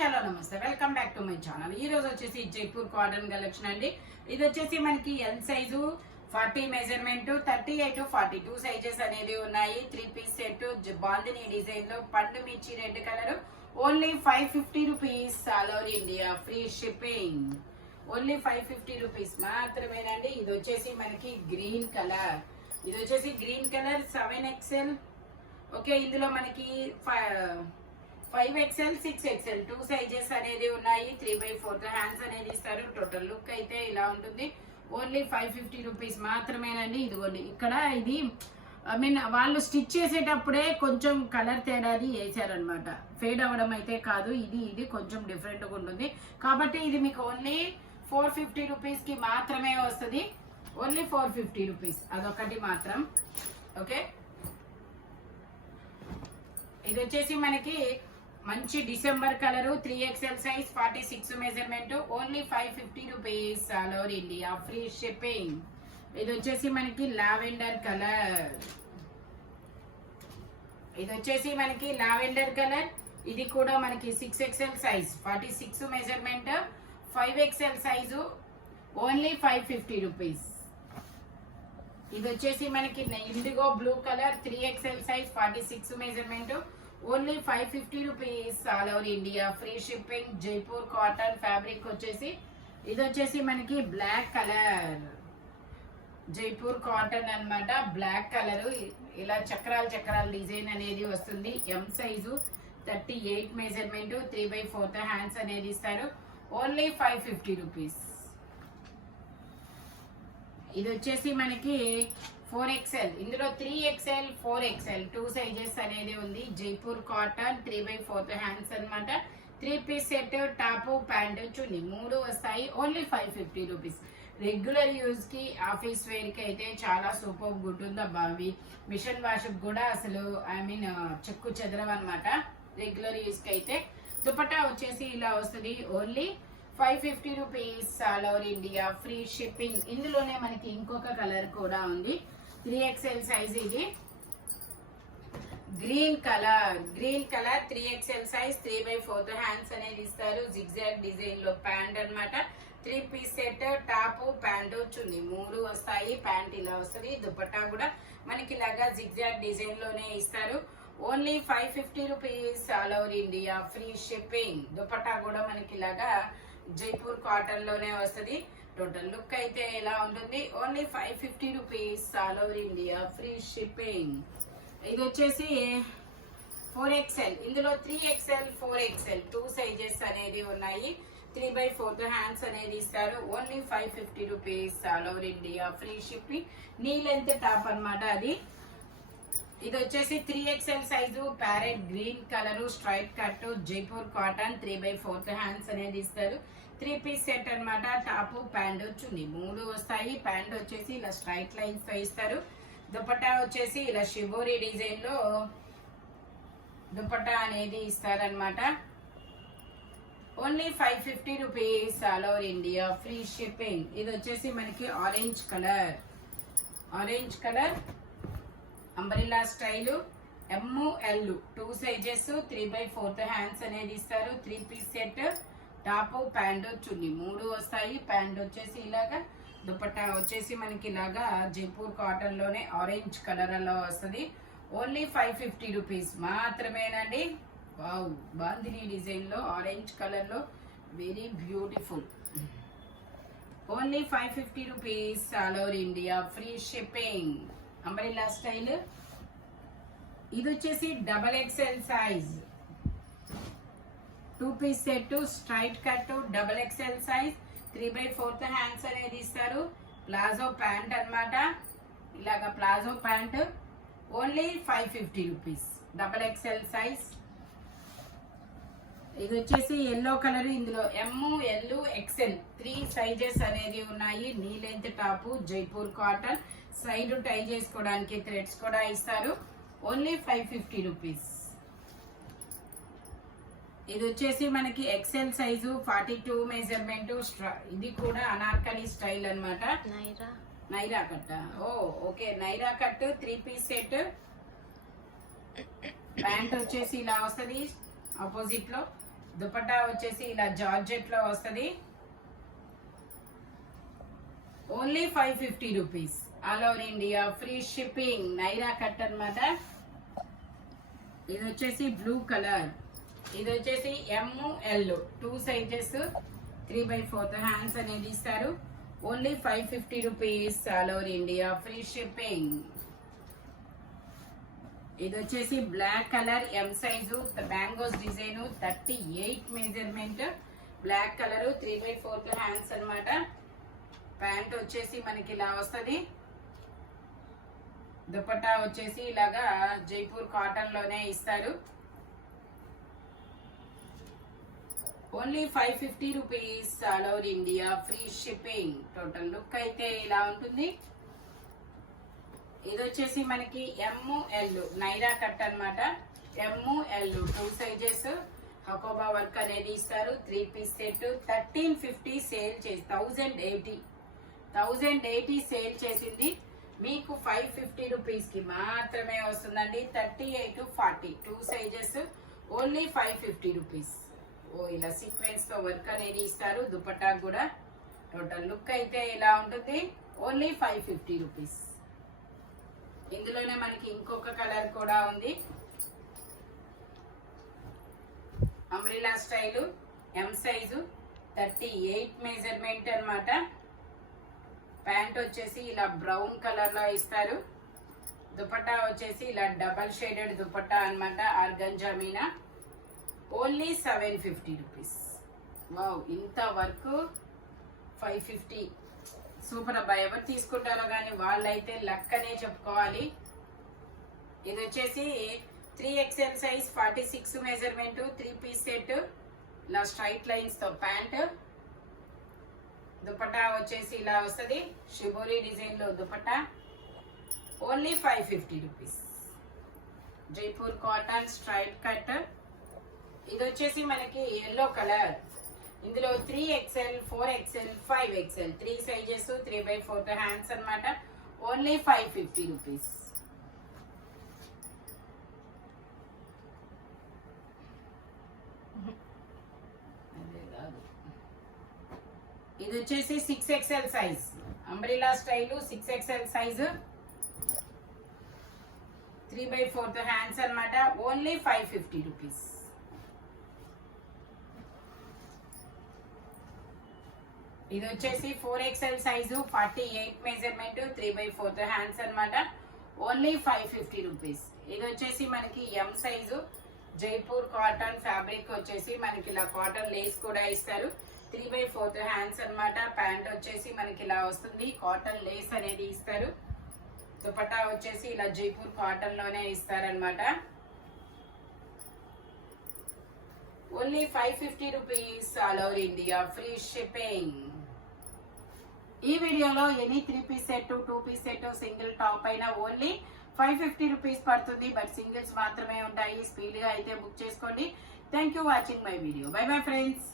Hello నమస్తే, welcome back to my channel. ఈ రోజు వచ్చేసి జైపూర్ కాటన్ కలెక్షన్ అండి. ఇది వచ్చేసి మనకి ఎల్ సైజు 40 మెజర్మెంట్, 38 42 సైజెస్ అనేది ఉన్నాయి. 3 పీస్ సెట్ బాందిని డిజైన్ లో పండు మిర్చి red colour. Only 550 rupees, all over India free shipping. Only 550 rupees మాత్రమేనండి. ఇది వచ్చేసి మనకి గ్రీన్ కలర్. ఇది వచ్చేసి గ్రీన్ కలర్ 7XL. ఓకే, ఇందులో మనకి 5XL 6XL 2 సైజెస్ అనేది ఉన్నాయి. 3/4 హ్యాండ్స్ అనేది ఇస్తారు. టోటల్ లుక్ అయితే ఇలా ఉంటుంది. ఓన్లీ 550 రూపీస్ మాత్రమేనండి. ఇదిగోండి, ఇక్కడ ఇది వాళ్ళు స్టిచ్ చేసేటప్పుడే కొంచెం కలర్ తేడాది వేసారనమాట. ఫేడ్ అవ్వడం అయితే కాదు, ఇది కొంచెం డిఫరెంట్గా ఉంటుంది. కాబట్టి ఇది మీకు ఓన్లీ 450 రూపీస్ కి మాత్రమే వస్తుంది. ఓన్లీ 450 రూపీస్, అదొకటి మాత్రం. ఓకే, ఇది వచ్చేసి మనకి మంచి December colour, 3XL size, 46 measurement. Only 550 rupees, all over India free shipping. ఇది వచ్చేసి మనకి లావెండర్ కలర్. ఇది వచ్చేసి మనకి లావెండర్ కలర్. ఇది కూడా మనకి 6XL size, 46 measurement, 5XL size. Only 550 rupees. ఇది వచ్చేసి మనకి IndiGo blue colour, 3XL size, 46 measurement. Only 550 rupees, all over India free shipping. Jaipur cotton fabric వచ్చేసి ఇది వచ్చేసి మనకి బ్లాక్ కలర్. జైపూర్ కాటన్ అన్నమాట, బ్లాక్ కలర్. ఇలా చక్రాల డిజైన్ అనేది వస్తుంది. ఎం సైజు, 38 మెజర్మెంట్, 3/4 హ్యాండ్స్ అనేది ఇస్తారు. Only 550 rupees. ఇది వచ్చేసి మనకి 4XL. ఇందులో 3XL 4XL 2 సైజెస్ అనేది ఉంది. జైపూర్ కాటన్, 3/4 హ్యాండ్స్ అనమాట. 3 పీస్ సెట్, టాప్ ప్యాంట్ చున్నీ 3 వస్తాయి. Only 550 rupees. రెగ్యులర్ యూజ్ కి, ఆఫీస్ వేర్ కి అయితే చాలా సూపర్ ఉంటుంది అబ్బా. అవి మిషన్ వాష్ కూడా అసలు చెక్కు చెదరవు అనమాట. రెగ్యులర్ యూజ్ కి అయితే. దుపట్టా వచ్చేసి ఇలా వస్తుంది. Only 550 rupees, all over India free shipping. ఇందులోనే మనకి ఇంకొక కలర్ కూడా ఉంది. 3XL size. ఇది green colour. 3XL size, 3/4 hands అనేది ఇస్తారు. జిగ్జాగ్ డిజైన్ లో ప్యాంట్ అన్నమాట. 3 పీస్ సెట్, టాప్ ప్యాంటు చున్నీ 3 వస్తాయి. ప్యాంట్ ఇలా వస్తుంది. దుపట్టా కూడా మనకి ఇలాగా జిగ్జాగ్ డిజైన్ లోనే ఇస్తారు. Only 550 rupees, all over India free shipping. Dupatta కూడా మనకి ఇలాగా జైపూర్ కాటన్ లోనే వస్తుంది. టోటల్ లుక్ అయితే ఎలా ఉంటుంది. Only 550 rupees, all over India free shipping. ఇది వచ్చేసి 4XL. ఇందులో 3XL 4XL 2 సైజెస్ అనేది ఉన్నాయి. 3/4 హ్యాండ్స్ అనేది ఇస్తారు. Only 550 rupees, all over India free shipping. నీ లెంత్ టాప్ అనమాట అది. ఇది వచ్చేసి 3XL size, parrot green colour, straight cut, Jaipur cotton, 3/4 hands అనేది ఇస్తారు. 3 పీస్ సెట్ అనమాట. టాప్ ప్యాంట్ చున్నీ 3 వస్తాయి. ప్యాంట్ వచ్చేసి ఇలా స్ట్రైట్ లైన్స్ తో ఇస్తారు. దుపట్టా వచ్చేసి ఇలా షిబోరి డిజైన్ లో దుపట్టా అనేది ఇస్తారనమాట. Only 550 rupees, all over India free shipping. ఇది వచ్చేసి మనకి orange colour umbrella style, ML 2 sizes, 3/4 hands అనేది ఇస్తారు. 3 పీస్ సెట్, టాప్ ప్యాంట్ చున్నీ 3 వస్తాయి. ప్యాంట్ వచ్చేసి ఇలాగా. దుపట్టా వచ్చేసి మనకి ఇలాగా జైపూర్ కాటన్ లోనే ఆరెంజ్ కలర్ లో వస్తుంది. ఓన్లీ 550 రూపీస్ మాత్రమేనండి. వావ్, బాందిని డిజైన్ లో ఆరెంజ్ కలర్ లో very beautiful. Only 550 rupees, all over India free shipping. Umbrella style. ఇది వచ్చేసి XXL size, 2 piece set, straight cut, XXL size, 3/4 hands అనేది ఇస్తారు. ప్లాజో ప్యాంట్ అన్నమాట. ఇలాగా palazzo pant. Only 550 rupees, XXL size. ఇది వచ్చేసి ఎల్లో కలర్. ఇందులో ML XL 3 సైజెస్ అనేది ఉన్నాయి. Knee length top, Jaipur cotton. Side tie చేసుకోవడానికి థ్రెడ్స్ కూడా ఇస్తారు. Only 550 rupees. ఇది వచ్చేసి మనకి XL సైజు, 42 మెజర్మెంట్. ఇది కూడా అనార్కలి స్టైల్ అనమాట. Naira cut. Okay, Naira cut. 3 piece set. Pant వచ్చేసి ఇలా వస్తుంది. ఆపోజిట్ లో దుపట్టా వచ్చేసి ఇలా జార్జెట్ లో వస్తుంది. Only 550 rupees. All over India free shipping. Naira cut అన్నమాట. ఇది వచ్చేసి బ్లూ కలర్. ఇది వచ్చేసి ML 2 సైజెస్ 3/4 హ్యాండ్స్ అనేది ఇస్తారు. Only 550 rupees. All over India free shipping. ఇది వచ్చేసి black colour M size mangoes design 38 measurement. Black colour 3/4 hands అన్నమాట. ప్యాంట్ వచ్చేసి మనకి ఇలా వస్తుంది. దుపట్టా వచ్చేసి ఇలాగా జైపూర్ కాటన్ లోనే ఇస్తారు. Only 550 rupees. All over India free shipping. Total look అయితే ఇలా ఉంటుంది. ఇది వచ్చేసి మనకి ML నైరా కట్ అన్నమాట. ML 2 సైజెస్ హకోబా వర్క్ అనేది ఇస్తారు. 3 పీస్ సెట్ 1350 సేల్ చేసి 1080 సేల్ చేసింది. మీకు 550 రూపీస్ కి మాత్రమే వస్తుందండి. 38 40 2 సైజెస్ ఓన్లీ 550 రూపీస్. ఓ ఇలా సీక్వెన్స్ తో వర్క్ అనేది ఇస్తారు. దుపట్టా కూడా టోటల్ లుక్ అయితే ఇలా ఉంటుంది. Only 550 rupees. ఇందులోనే మనకి ఇంకొక కలర్ కూడా ఉంది. Umbrella style M size 38 measurement అన్నమాట. ప్యాంట్ వచ్చేసి ఇలా బ్రౌన్ కలర్ లో ఇస్తారు. దుపట్టా వచ్చేసి ఇలా డబల్ షేడెడ్ దుపట్టా అన్నమాట. Organza Meena. Only 750 rupees. Wow ఇంత వర్క్ 550. సూపర్ అబ్బా. ఎవరు తీసుకుంటారో కానీ వాళ్ళైతే లక్ అనే చెప్పుకోవాలి. ఇది వచ్చేసి 3XL size 46 measurement 3 piece set. ఇలా స్ట్రైట్ లైన్స్ తో ప్యాంట్. దుపట్టా వచ్చేసి ఇలా వస్తుంది. షిబోరి డిజైన్ లో dupatta. Only 550 rupees. Jaipur cotton straight cut. ఇది వచ్చేసి మనకి ఎల్లో కలర్. ఇందులో 3XL 4XL 5XL 3 sizes 3/4 hands అన్నమాట. Only 550 rupees. ఇది వచ్చేసి 6XL size umbrella style 6XL size 3/4 hands అన్నమాట. Only 550 rupees. ఇది వచ్చేసి 4XL సైజు 48 మెజర్మెంట్ 3/4 హ్యాండ్స్ అన్నమాట. Only 550 rupees. ఇది వచ్చేసి మనకి M size Jaipur cotton fabric వచ్చేసి మనకి ఇలా కాటన్ లేస్ కూడా ఇస్తారు. 3/4 హ్యాండ్స్ అన్నమాట. ప్యాంట్ వచ్చేసి మనకి ఇలా వస్తుంది. కాటన్ లేస్ అనేది ఇస్తారు. దుపట్టా వచ్చేసి ఇలా జైపూర్ కాటన్ లోనే ఇస్తారనమాట. Only 550 rupees. All over India free shipping. ఈ వీడియోలో any 3 piece set 2 piece set single top అయినా ఓన్లీ 550 రూపీస్ పడుతుంది. బట్ సింగిల్స్ మాత్రమే ఉంటాయి. స్పీడ్ గా అయితే బుక్ చేసుకోండి. Thank you watching my video. Bye bye friends.